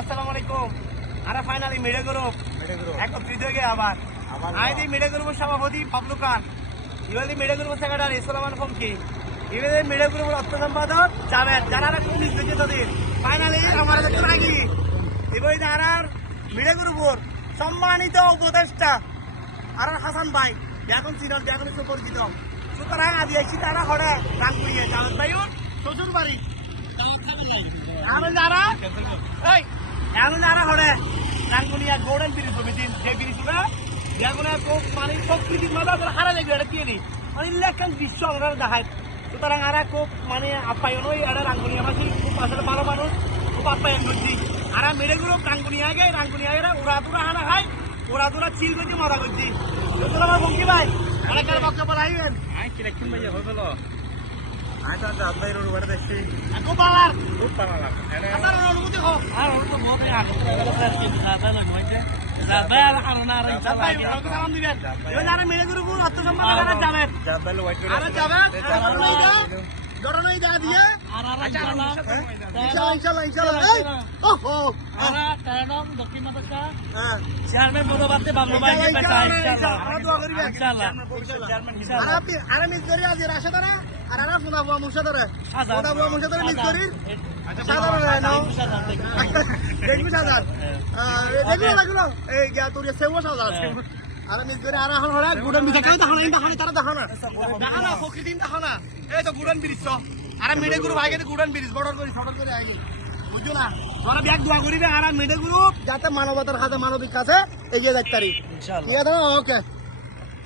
আসসালামু আলাইকুম। আরে ফাইনালি মিডে গ্রুপ একত্রিত হয়ে গিয়ে আবার আইদি মিডে গ্রুপের সভাপতি বাবলু খান, ইবাদি মিডে গ্রুপের সেক্রেটারি সুলেমান ফমকি, ইবাদি মিডে গ্রুপের অর্থ সম্পাদক জাভেদ, যারা পুলিশ দেখে তাদের ফাইনালি আমার কাছে রাখি এবার আর মিডে গ্রুপের সম্মানিত উপদেষ্টা আর হাসান ভাই এখন সিনিয়র এখন সুপরিচিত। সুতরাং আদি আইসি তারা হরে গান করিয়ে জাভেদ ভাইউর শ্বশুর বাড়ি যারা এই এখন যারা হরে রাঙ্গুনিয়া গোল্ডেন ব্রিজ সমিতির যে ব্রিজটা যেগুলো মানে প্রকৃতির মাথা হারা দেখবে এটা কি নেই মানে ইলেকশন দৃশ্য আমরা দেখায়। সুতরাং আর খুব মানে আপ্যায়ন ওই এটা রাঙ্গুনিয়া মাসি খুব আসলে ভালো মানুষ খুব আপ্যায়ন করছি। আর মেয়েগুলো রাঙ্গুনিয়াকে ওরা দুরা হানা খায়, ওরা দুরা চিল করছি মজা করছি। আমার বঙ্কি ভাই অনেকের বক্তব্য লাগবেন কিরকম ভাইয়া হয়ে গেল আচ্ছা আপনার ওর দেখছি খুব ভালো খুব ভালো লাগে আপনার অনুভূতি হোক আর ওর তো বহুত সালাম দিবেন যারা মেরে গুরু অর্থ সম্মান যাবেন আর যাবেন জড়ানো যা দিয়ে ইনশাআল্লাহ ওহো দক্ষিণ মাদ্রাসা হ্যাঁ চেয়ারম্যান পদবাদে বাবলু ভাই আমরা দোয়া করি ইনশাআল্লাহ আর আপনি আর মিস করি আজ রাশেদারে আর আর ফুনা বুয়া মুর্শিদারে ফুনা বুয়া মুর্শিদারে মিস করি সাধারণ নাও দেখবি সাধারণ দেখবি লাগলো এই গিয়া তোর সেও সাধারণ আর মিস করি আর এখন হরে গুডন বিজা কাই দেখো না তারা দেখো না প্রকৃতি দেখো না এই তো গুডন ব্রিজ আর মেডে গুরু ভাইকে গুডন ব্রিজ বর্ডার করে সড়ক করে আগে বুঝছো না তোরা ব্যাগ দোয়া করিবে আর মেডে গুরু যাতে মানবতার হাতে মানবিক কাছে এগিয়ে যাইতে পারি ইনশাআল্লাহ ওকে